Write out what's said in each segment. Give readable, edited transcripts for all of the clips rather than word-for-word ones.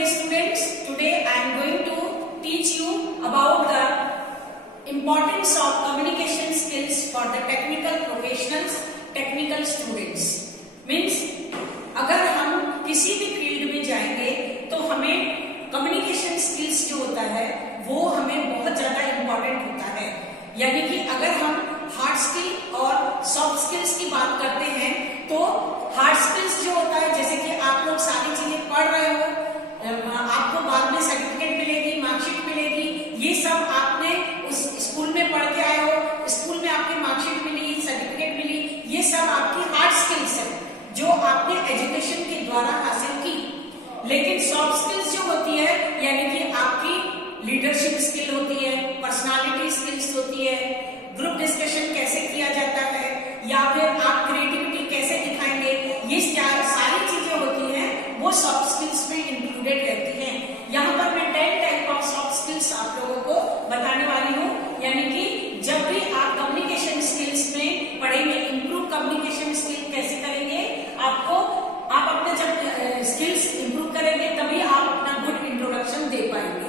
dear students, today I am going to teach you about the importance of communication skills for the technical professionals, technical students. Means अगर हम किसी भी field में जाएंगे तो हमें कम्युनिकेशन स्किल्स जो होता है वो हमें बहुत ज्यादा इम्पोर्टेंट होता है। यानी कि अगर हम हार्ड स्किल और सॉफ्ट स्किल्स की बात करते हैं तो हार्ड स्किल्स जो होता है, जैसे कि आप लोग सारी चीजें पढ़ रहे हो, आपको बाद में सर्टिफिकेट मिलेगी, मार्कशीट मिलेगी, ये सब आपने उस स्कूल में पढ़ के आए हो, स्कूल में आपकी मार्कशीट मिली, सर्टिफिकेट मिली, ये सब आपकी हार्ड स्किल्स है जो आपने एजुकेशन के द्वारा हासिल की। लेकिन सॉफ्ट स्किल्स जो होती है यानी कि आपकी लीडरशिप स्किल होती है, पर्सनालिटी स्किल्स होती है, ग्रुप डिस्कशन कैसे किया जाता है, या फिर आप क्रिएटिविटी कैसे दिखाएंगे, ये सारी चीजें होती हैं वो सॉफ्ट स्किल्स में इंक्लूडेड रहती हैं। यहाँ पर मैं 10 टाइप ऑफ सॉफ्ट स्किल्स आप लोगों को बताने वाली हूँ। यानी कि जब भी आप कम्युनिकेशन स्किल्स में पढ़ेंगे, इंप्रूव कम्युनिकेशन स्किल कैसे करेंगे, आप अपने जब स्किल्स इंप्रूव करेंगे तभी आप अपना गुड इंट्रोडक्शन दे पाएंगे।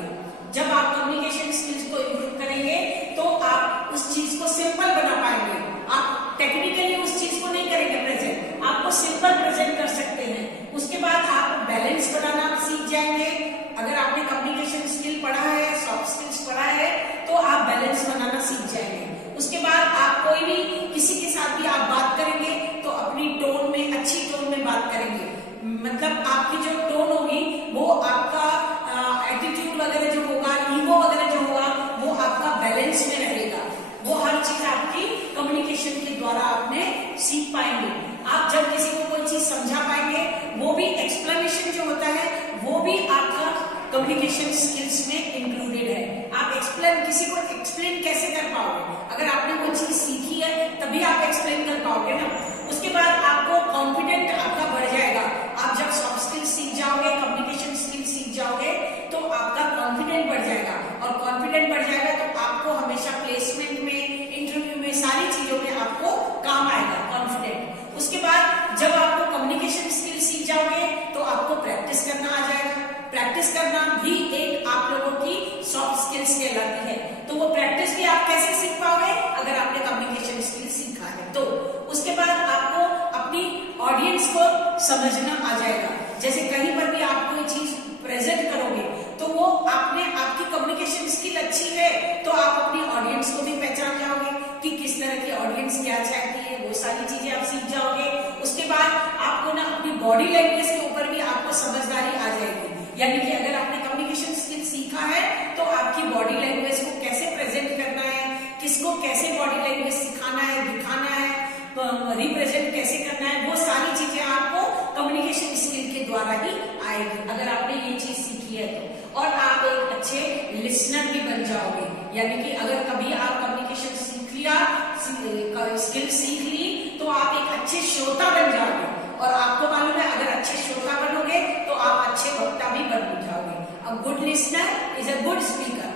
जब आप कम्युनिकेशन स्किल्स को इंप्रूव करेंगे तो आप उस चीज को सिंपल बना पाएंगे। आप टेक्निकली उस चीज को नहीं करेंगे प्रेजेंट, आपको सिंपल प्रेजेंट कर सकते हैं। उसके बाद आप बैलेंस बनाना सीख जाएंगे। अगर आपने कम्युनिकेशन स्किल पढ़ा है, सॉफ्ट स्किल्स पढ़ा है तो आप बैलेंस बनाना सीख जाएंगे। उसके बाद आप कोई भी किसी के साथ भी आप बात करेंगे तो अपनी टोन में, अच्छी टोन में बात करेंगे। मतलब आपकी जो टोन होगी वो आपका एटीट्यूड वगैरह जो होगा, ईगो वगैरह जो होगा वो आपका बैलेंस में रहेगा। वो हर चीज आपकी कम्युनिकेशन के द्वारा आपने सीख पाएंगे। आप जब किसी को कोई चीज समझा पाएंगे, वो भी एक्सप्लेनेशन जो होता है वो भी आपका कम्युनिकेशन स्किल्स में इंक्लूडेड है। आप किसी को एक्सप्लेन कैसे कर पाओगे? अगर आपने कोई चीज सीखी है तभी आप एक्सप्लेन कर पाओगे ना। उसके बाद आपको कॉन्फिडेंट आपका बढ़ जाएगा। आप जब सॉफ्ट स्किल सीख जाओगे, कम्युनिकेशन स्किल सीख जाओगे तो आपका कॉन्फिडेंट बढ़ जाएगा, और कॉन्फिडेंट बढ़ जाएगा तो आपको हमेशा प्लेसमेंट में, इंटरव्यू में, सारी चीजों में आपको काम आएगा कॉन्फिडेंट। उसके बाद जब आपको कम्युनिकेशन स्किल सीख जाओगे तो आपको प्रैक्टिस करना आ जाएगा। प्रैक्टिस करना भी एक आप लोगों की सॉफ्ट स्किल्स कहलाती है। तो वो प्रैक्टिस भी आप कैसे सीख पाओगे? अगर आपने कम्युनिकेशन स्किल सीखा है तो। उसके बाद आपको अपनी ऑडियंस को समझना आ जाएगा। जैसे कहीं पर भी आप कोई चीज प्रेजेंट करोगे तो वो आपकी कम्युनिकेशन स्किल अच्छी है तो आप अपनी ऑडियंस को भी पहचान जाओगे कि किस तरह की ऑडियंस क्या चाहती है, वो सारी चीजें आप सीख जाओगे। उसके बाद आपको ना अपनी बॉडी लैंग्वेज के ऊपर भी आपको समझदारी आ जाएगी। यानी कि अगर आपने कम्युनिकेशन स्किल सीखा है तो आपकी बॉडी लैंग्वेज को कैसे प्रेजेंट करना है, किसको कैसे बॉडी लैंग्वेज सिखाना है, दिखाना है, रिप्रेजेंट कैसे करना है, वो सारी चीजें आपको कम्युनिकेशन स्किल के द्वारा ही आएगी अगर आपने ये चीज सीखी है तो। और आप एक अच्छे लिसनर भी बन जाओगे। यानी कि अगर कभी आप कम्युनिकेशन सीख लिया, स्किल सीख ली तो आप एक अच्छे श्रोता बन जाओगे। और आपको मालूम है अगर अच्छे श्रोता बनोगे तो आप अच्छे वक्ता भी बन जाओगे। A good listener is a good speaker.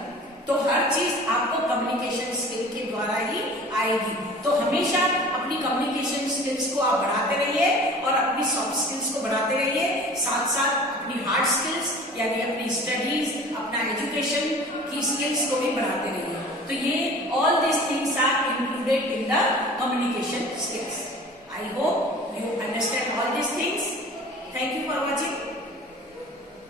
तो हर चीज आपको कम्युनिकेशन स्किल के द्वारा ही आएगी। तो हमेशा अपनी कम्युनिकेशन स्किल्स को आप बढ़ाते रहिए और अपनी सॉफ्ट स्किल्स को बढ़ाते रहिए। साथ साथ अपनी हार्ड स्किल्स यानी अपनी स्टडीज, अपना एजुकेशन की स्किल्स को भी बढ़ाते रहिए। तो ये all this things are included in the communication skills. I hope you understand all these things. Thank you for watching.